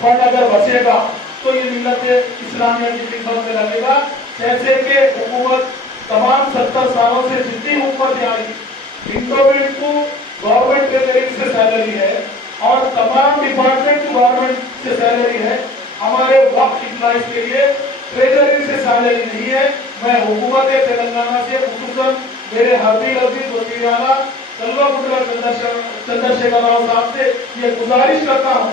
Fund अगर बचेगा तो ये मिल्लत इस्लामिया की खिदमत में लगेगा। जैसे कि हुकूमत तमाम 70 सालों से जितनी हुकूमतें आई, इंडोमेंट को गवर्नमेंट ट्रेजरी से सैलरी है और तमाम डिपार्टमेंट को गवर्नमेंट से सैलरी है। हमारे वक्त इम्प्लॉइज के लिए ट्रेजरी से सैलरी नहीं है। मैं हुकूमत तेलंगाना से खुसूसन मेरे हरदील अजीज वज़ीर आला कल्वाकुंट्ला चंद्रशेखर राव साहब से ये गुजारिश करता हूँ,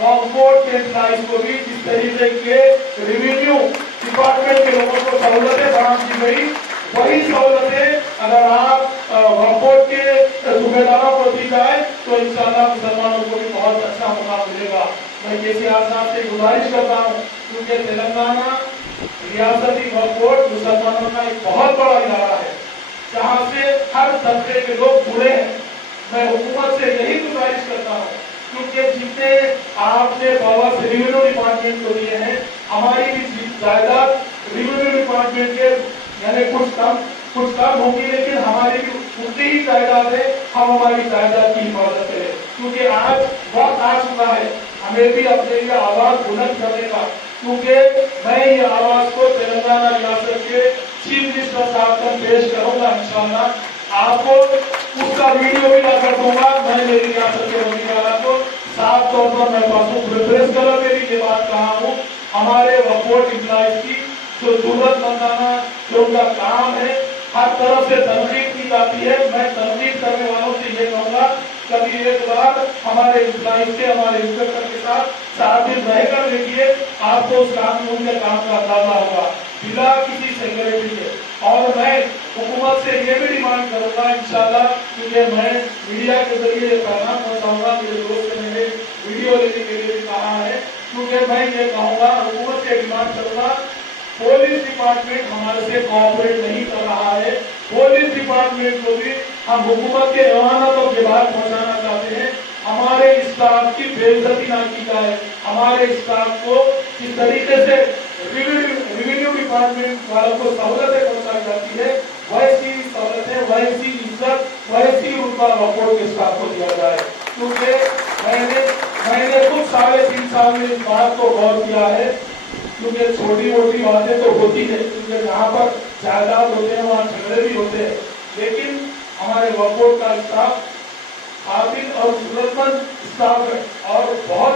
वक्फ बोर्ड के एम्प्लॉइज को भी जिस तरीके के रेवेन्यू डिपार्टमेंट के लोगों को सहूलतें फराहम की गई, वही सहूलतें अगर आप वक्फ बोर्ड के सूबेदारों को दी जाए तो इंशाअल्लाह मुसलमानों को भी बहुत अच्छा मौका मिलेगा। मैं केसीआर साहब से गुजारिश करता हूँ, क्योंकि तेलंगाना रियासती वक्फ बोर्ड मुसलमानों का एक बहुत बड़ा इदारा है जहाँ से हर तबके के लोग जुड़े हैं। मैं हुकूमत से यही गुजारिश करता हूँ, क्योंकि जितने आपने पावर रेवेन्यू डिपार्टमेंट को दिए हैं, हमारी भी जायदाद रेवेन्यू डिपार्टमेंट के यानी कुछ कम होगी, लेकिन हमारी भी उतनी ही जायदाद है। हम हमारी जायदाद की हिफाजत करें, क्योंकि आज वक्त आ चुका है हमें भी अपने लिए आवाज बुलंद करने का। क्योंकि मैं ये आवाज को तेलंगाना रियासत के चीफ मिनिस्टर साहब तक पेश करूंगा इंशाअल्लाह। आपको उसका वीडियो भी लाकर दूंगा। मैं मेरी रियासत के वज़ीर आला को साफ तौर पर मैं प्रेस कलर में भी ये बात कहा हूँ, हमारे वक्फ बोर्ड एम्प्लॉइज की जो जरूरतमंदाना जो उनका काम है हर तरफ से तनकीद की जाती है। मैं तनकीद करने वालों से ये कहूँगा, कभी एक बार हमारे एम्प्लॉइज से हमारे इंस्पेक्टर के साथ 4 दिन रहकर देखिए, आपको उस काम में उनके काम का अंदाजा होगा बिना किसी सिक्योरिटी के। और मैं हुकूमत से ये भी डिमांड करूंगा इंशाअल्लाह, क्योंकि मैं मीडिया के जरिए ये पैगाम पहुंचाऊंगा, मेरे दोस्त ने मेरे वीडियो लेने के लिए भी कहा है, क्योंकि मैं ये कहूँगा हुकूमत से डिमांड करूंगा, पुलिस डिपार्टमेंट हमारे से कोऑपरेट नहीं कर रहा है। पुलिस डिपार्टमेंट को भी हम हुकूमत के एवानों तक ये बात पहुंचाना चाहते हैं, हमारे स्टाफ की बेइज्जती ना की जाए। हमारे स्टाफ को इस तरीके से रेवेन्यू डिपार्टमेंट वालों को सहूलतें पहुंचाई जाती है, वैसी सहूलतें, वैसी इज्जत, वैसी उनका वक्फ बोर्ड के स्टाफ को दिया जाए। क्योंकि मैंने कुछ 3.5 साल में इस बात को गौर किया है, क्योंकि छोटी मोटी बातें तो होती है, क्योंकि जहाँ पर जायदाद होते हैं वहाँ झगड़े भी होते हैं, लेकिन हमारे वक्फ बोर्ड का स्टाफ काबिल और जरूरतमंद स्टाफ है और बहुत